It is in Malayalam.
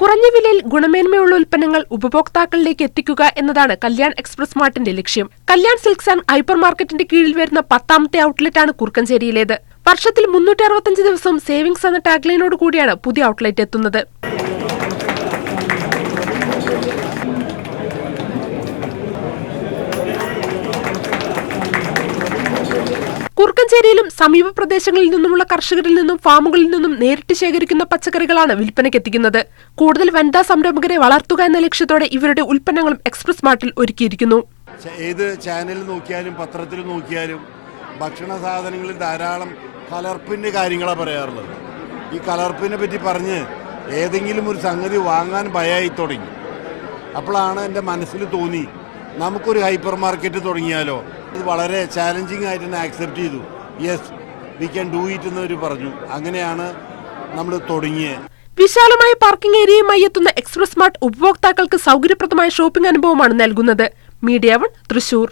കുറഞ്ഞ വിലയിൽ ഗുണമേന്മയുള്ള ഉൽപ്പന്നങ്ങൾ ഉപഭോക്താക്കളിലേക്ക് എത്തിക്കുക എന്നതാണ് കല്യാൺ എക്സ്പ്രസ് മാർട്ടിന്റെ ലക്ഷ്യം. കല്യാൺ സിൽക്സ് ആൻഡ് ഹൈപ്പർ മാർക്കറ്റിന്റെ കീഴിൽ വരുന്ന 10ാമത്തെ ഔട്ട്ലെറ്റാണ് കുറുക്കഞ്ചേരിയിലേത്. വർഷത്തിൽ 365 ദിവസം സേവിംഗ്സ് എന്ന ടാഗ്ലൈനോട് കൂടിയാണ് പുതിയ ഔട്ട്ലെറ്റ് എത്തുന്നത്. കുറുക്കഞ്ചേരിയിലും സമീപ പ്രദേശങ്ങളിൽ നിന്നുമുള്ള കർഷകരിൽ നിന്നും ഫാമുകളിൽ നിന്നും നേരിട്ട് ശേഖരിക്കുന്ന പച്ചക്കറികളാണ് വിൽപ്പനയ്ക്കെത്തിക്കുന്നത്. കൂടുതൽ വനിതാ സംരംഭകരെ വളർത്തുക എന്ന ലക്ഷ്യത്തോടെ ഇവരുടെ ഉൽപ്പന്നങ്ങളും എക്സ്പ്രസ് മാർട്ടിൽ ഒരുക്കിയിരിക്കുന്നു. ഏത് ചാനലിൽ നോക്കിയാലും പത്രത്തിൽ നോക്കിയാലും ഭക്ഷണ സാധനങ്ങളിൽ ധാരാളം കലർപ്പിന്റെ കാര്യങ്ങളാണ് പറയാറുള്ളത്. ഈ കലർപ്പിനെ പറ്റി പറഞ്ഞ് ഏതെങ്കിലും ഒരു സംഗതി വാങ്ങാൻ ഭയമായി തുടങ്ങി. അപ്പോഴാണ് എൻ്റെ മനസ്സിൽ തോന്നി, നമുക്കൊരു ഹൈപ്പർ മാർക്കറ്റ് തുടങ്ങിയാലോ. ഇത് വളരെ ചാലഞ്ചിങ് ആയിട്ട് തന്നെ ആക്സെപ്റ്റ് ചെയ്തു. Yes, we can do it എന്നവർ പറഞ്ഞു. അങ്ങനെയാണ് നമ്മൾ തുടങ്ങിയത്. വിശാലമായ പാർക്കിംഗ് ഏരിയയുമായി എത്തുന്ന എക്സ്പ്രസ് മാർട്ട് ഉപഭോക്താക്കൾക്ക് സൗകര്യപ്രദമായ ഷോപ്പിംഗ് അനുഭവമാണ് നൽകുന്നത്. മീഡിയ 1 തൃശൂർ.